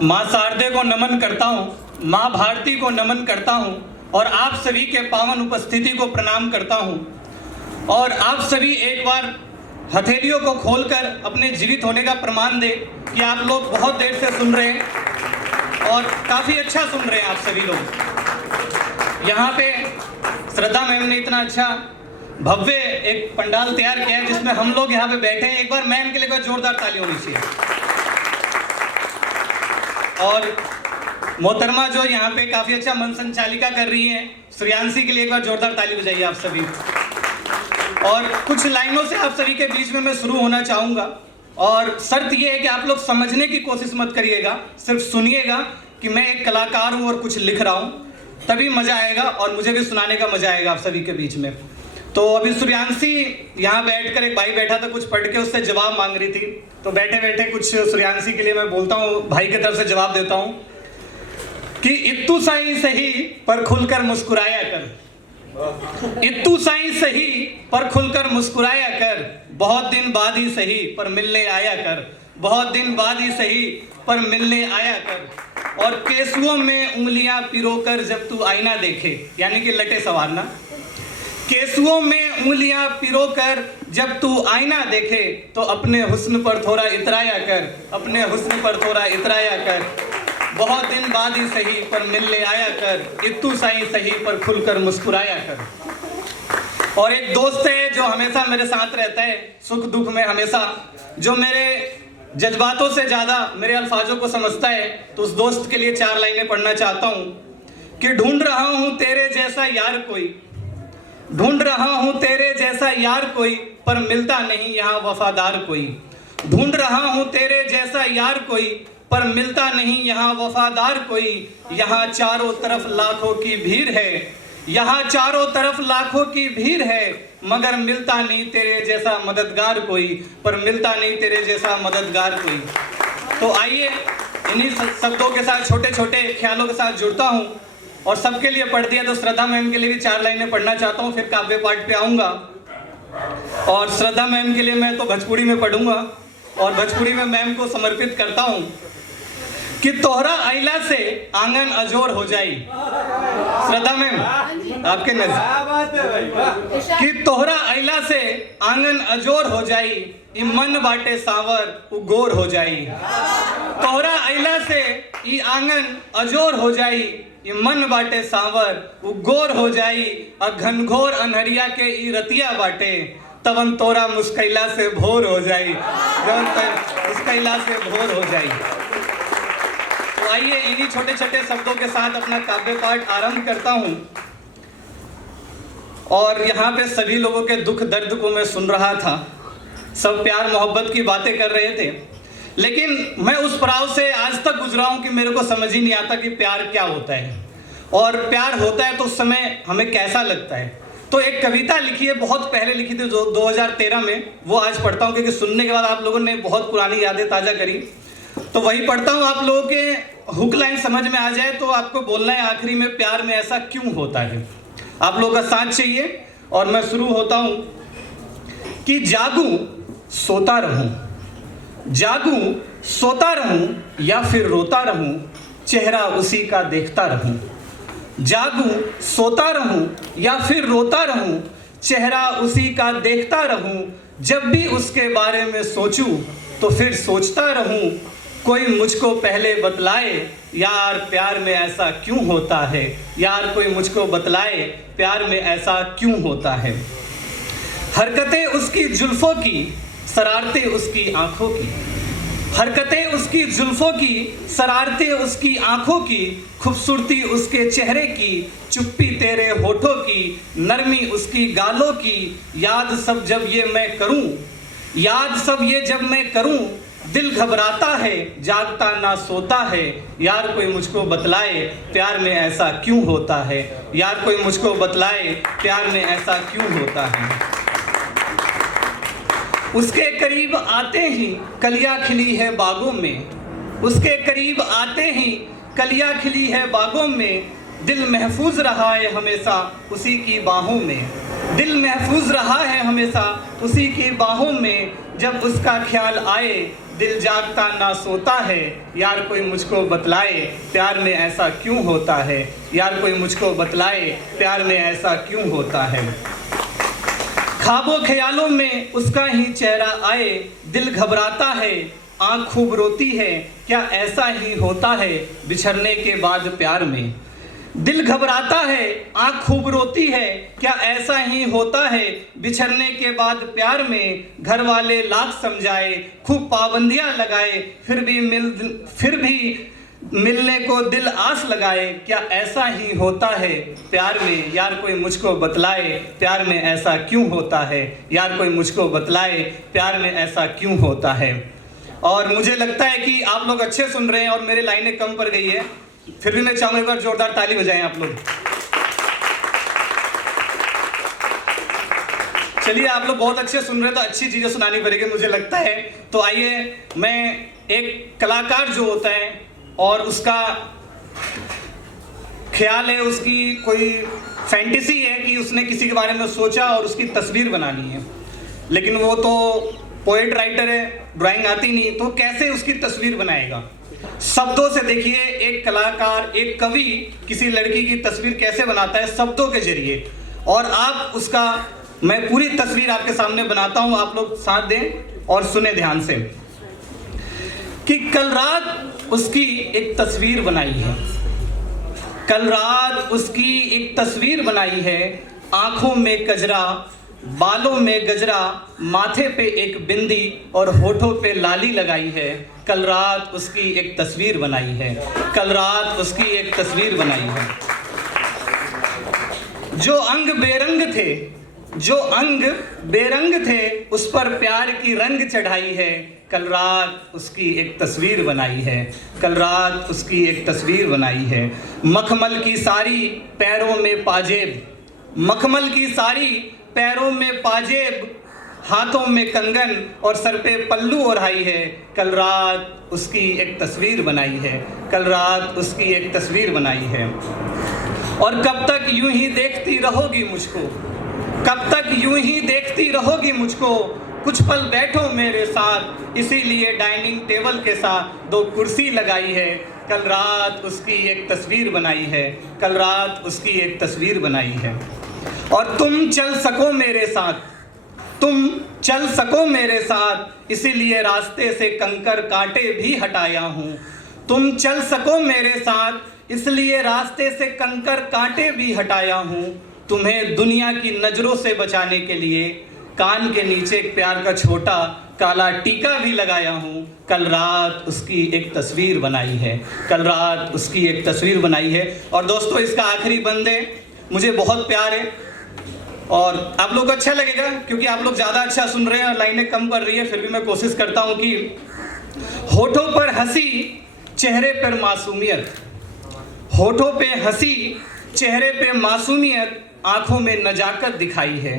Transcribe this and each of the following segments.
माँ शारदे को नमन करता हूँ, माँ भारती को नमन करता हूँ और आप सभी के पावन उपस्थिति को प्रणाम करता हूँ। और आप सभी एक बार हथेलियों को खोलकर अपने जीवित होने का प्रमाण दें कि आप लोग बहुत देर से सुन रहे हैं और काफ़ी अच्छा सुन रहे हैं आप सभी लोग। यहाँ पे श्रद्धा मैम ने इतना अच्छा भव्य एक पंडाल तैयार किया है जिसमें हम लोग यहाँ पे बैठे हैं। एक बार मैम के लिए कोई जोरदार ताली होनी चाहिए। और मोहतरमा जो यहाँ पे काफ़ी अच्छा मन संचालिका कर रही हैं, श्रेयांशी के लिए एक बार जोरदार ताली बजाइए आप सभी। और कुछ लाइनों से आप सभी के बीच में मैं शुरू होना चाहूँगा और शर्त ये है कि आप लोग समझने की कोशिश मत करिएगा, सिर्फ सुनिएगा कि मैं एक कलाकार हूँ और कुछ लिख रहा हूँ, तभी मज़ा आएगा और मुझे भी सुनाने का मज़ा आएगा आप सभी के बीच में। तो अभी श्रेयांशी यहाँ बैठकर, एक भाई बैठा था कुछ पढ़ के उससे जवाब मांग रही थी, तो बैठे बैठे कुछ श्रेयांशी के लिए मैं बोलता हूँ, भाई की तरफ से जवाब देता हूँ कि इत्तू साईं सही पर खुलकर मुस्कुराया कर, इत्तू साईं सही पर खुलकर मुस्कुराया कर, बहुत दिन बाद ही सही पर मिलने आया कर, बहुत दिन बाद ही सही पर मिलने आया कर। और केसुओं में उंगलियां पिरोकर जब तू आईना देखे, यानी कि लटे सवारना, केसुओं में उंगलियां पिरोकर जब तू आईना देखे तो अपने हुस्न पर थोड़ा इतराया कर, अपने हुस्न पर थोड़ा इतराया कर, बहुत दिन बाद ही सही पर मिलने आया कर, इत्तू साईं सही पर खुलकर मुस्कुराया कर। और एक दोस्त है जो हमेशा मेरे साथ रहता है सुख दुख में, हमेशा जो मेरे जज्बातों से ज़्यादा मेरे अल्फाजों को समझता है, तो उस दोस्त के लिए 4 लाइनें पढ़ना चाहता हूँ कि ढूंढ रहा हूँ तेरे जैसा यार कोई, ढूंढ रहा हूँ तेरे जैसा यार कोई, पर मिलता नहीं यहाँ वफादार कोई, ढूंढ रहा हूँ तेरे जैसा यार कोई, पर मिलता नहीं यहाँ वफादार कोई। यहाँ चारों तरफ लाखों की भीड़ है, यहाँ चारों तरफ लाखों की भीड़ है, मगर मिलता नहीं तेरे जैसा मददगार कोई, पर मिलता नहीं तेरे जैसा मददगार कोई। तो आइए इन्हीं शब्दों के साथ, छोटे छोटे ख्यालों के साथ जुड़ता हूँ और सबके लिए पढ़ दिया तो श्रद्धा मैम के लिए भी 4 लाइनें पढ़ना चाहता हूँ, फिर काव्य पाठ पे आऊँगा। और श्रद्धा मैम के लिए मैं तो भोजपुरी में पढ़ूंगा और भोजपुरी में मैम को समर्पित करता हूँ कि तोहरा आइला से आंगन अजोर हो जाई। श्रद्धा मैम आपके नजर कि तोहरा आइला से आंगन अजोर हो जाई, ई मन बाटे सांवर उ गोर हो जाई। तोहरा आइला से ई आंगन अजोर हो जाई, ई मन बाटे सांवर उ गोर हो जाई। और घनघोर अनहरिया के ई रतिया बाटे, तवन तोरा मुस्कैला से भोर हो जाई, मुस्कैला से भोर हो जाई। तो आइए इन्हीं छोटे छोटे शब्दों के साथ अपना काव्य पाठ आरंभ करता हूँ। और यहाँ पे सभी लोगों के दुख दर्द को मैं सुन रहा था, सब प्यार मोहब्बत की बातें कर रहे थे, लेकिन मैं उस पड़ाव से आज तक गुजरा हूँ कि मेरे को समझ ही नहीं आता कि प्यार क्या होता है और प्यार होता है तो उस समय हमें कैसा लगता है। तो एक कविता लिखी है, बहुत पहले लिखी थी, जो 2013 में, वो आज पढ़ता हूँ क्योंकि सुनने के बाद आप लोगों ने बहुत पुरानी यादें ताज़ा करी, तो वही पढ़ता हूँ। आप लोगों के हुक लाइन समझ में आ जाए तो आपको बोलना है आखिरी में प्यार में ऐसा क्यों होता है। आप लोगों का साथ चाहिए और मैं शुरू होता हूँ कि जागूं सोता रहूं, जागूं सोता रहूं या फिर रोता रहूं, चेहरा उसी का देखता रहूं। जागूं सोता रहूं या फिर रोता रहूं, चेहरा उसी का देखता रहूं। जब भी उसके बारे में सोचूं तो फिर सोचता रहूं, कोई मुझको पहले बतलाए यार प्यार में ऐसा क्यों होता है, यार कोई मुझको बतलाए प्यार में ऐसा क्यों होता है। हरकतें उसकी जुल्फों की, शरारतें उसकी आंखों की, हरकतें उसकी जुल्फों की, शरारतें उसकी आंखों की, खूबसूरती उसके चेहरे की, चुप्पी तेरे होठों की, नरमी उसकी गालों की। याद सब जब ये मैं करूं, याद सब ये जब मैं करूं, दिल घबराता है जागता ना सोता है, यार कोई मुझको बतलाए प्यार में ऐसा क्यों होता है, यार कोई मुझको बतलाए प्यार में ऐसा क्यों होता है। उसके करीब आते ही कलियां खिली है बागों में, उसके करीब आते ही कलियां खिली है बागों में, दिल महफूज रहा है हमेशा उसी की बाहों में, दिल महफूज रहा है हमेशा उसी की बाहों में। जब उसका ख्याल आए दिल जागता ना सोता है, यार कोई मुझको बतलाए प्यार में ऐसा क्यों होता है, यार कोई मुझको बतलाए प्यार में ऐसा क्यों होता है। ख्वाबों ख्यालों में उसका ही चेहरा आए, दिल घबराता है आँख खूब रोती है, क्या ऐसा ही होता है बिछड़ने के बाद प्यार में। दिल घबराता है आँख खूब रोती है, क्या ऐसा ही होता है बिछड़ने के बाद प्यार में। घर वाले लाख समझाए खूब पाबंदियां लगाए, फिर भी मिलने को दिल आस लगाए, क्या ऐसा ही होता है प्यार में, यार कोई मुझको बतलाए प्यार में ऐसा क्यों होता है, यार कोई मुझको बतलाए प्यार में ऐसा क्यों होता है। और मुझे लगता है कि आप लोग अच्छे सुन रहे हैं और मेरी लाइनें कम पड़ गई है, फिर भी मैं चाहूंगा एक बार जोरदार ताली बजाएं आप लोग। चलिए, आप लोग बहुत अच्छे सुन रहे हैं तो अच्छी चीजें सुनानी पड़ेगी मुझे लगता है। तो आइए, मैं एक कलाकार जो होता है और उसका ख्याल है, उसकी कोई फैंटेसी है कि उसने किसी के बारे में सोचा और उसकी तस्वीर बनानी है, लेकिन वो तो पोएट राइटर है, ड्राइंग आती नहीं, तो कैसे उसकी तस्वीर बनाएगा। शब्दों से देखिए, एक कलाकार, एक कवि किसी लड़की की तस्वीर कैसे बनाता है, शब्दों के जरिए। और आप उसका, मैं पूरी तस्वीर आपके सामने बनाता हूं, आप लोग साथ दें और सुने ध्यान से कि कल रात उसकी एक तस्वीर बनाई है, कल रात उसकी एक तस्वीर बनाई है। आंखों में कजरा, बालों में गजरा, माथे पे एक बिंदी और होठों पे लाली लगाई है। कल रात उसकी एक तस्वीर बनाई है, कल रात उसकी एक तस्वीर बनाई है। जो अंग बेरंग थे, जो अंग बेरंग थे, उस पर प्यार की रंग चढ़ाई है। कल रात उसकी एक तस्वीर बनाई है, कल रात उसकी एक तस्वीर बनाई है। मखमल की साड़ी पैरों में पाजेब, मखमल की साड़ी पैरों में पाजेब, हाथों में कंगन और सर पे पल्लू ओढ़ाई है। कल रात उसकी एक तस्वीर बनाई है, कल रात उसकी एक तस्वीर बनाई है। और कब तक यूं ही देखती रहोगी मुझको, कब तक यूं ही देखती रहोगी मुझको, कुछ पल बैठो मेरे साथ, इसीलिए डाइनिंग टेबल के साथ दो कुर्सी लगाई है। कल रात उसकी एक तस्वीर बनाई है, कल रात उसकी एक तस्वीर बनाई है। और तुम चल सको मेरे साथ, तुम चल सको मेरे साथ, इसीलिए रास्ते से कंकर कांटे भी हटाया हूँ। तुम चल सको मेरे साथ, इसलिए रास्ते से कंकर कांटे भी हटाया हूँ। तुम्हें दुनिया की नजरों से बचाने के लिए कान के नीचे एक प्यार का छोटा काला टीका भी लगाया हूँ। कल रात उसकी एक तस्वीर बनाई है, कल रात उसकी एक तस्वीर बनाई है। और दोस्तों, इसका आखिरी बंद है, मुझे बहुत प्यार है और आप लोग को अच्छा लगेगा क्योंकि आप लोग ज़्यादा अच्छा सुन रहे हैं और लाइनें कम पड़ रही है, फिर भी मैं कोशिश करता हूँ कि होठों पर हंसी, चेहरे पर मासूमियत, होठों पे हंसी, चेहरे पे मासूमियत, आंखों में नजाकत दिखाई है।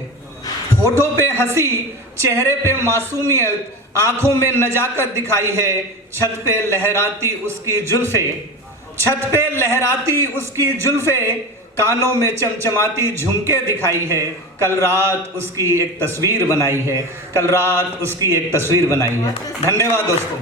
होठों पे हंसी, चेहरे पे मासूमियत, आंखों में नजाकत दिखाई है। छत पे लहराती उसकी जुल्फे, छत पे लहराती उसकी जुल्फे, कानों में चमचमाती झुमके दिखाई है। कल रात उसकी एक तस्वीर बनाई है, कल रात उसकी एक तस्वीर बनाई है। धन्यवाद दोस्तों।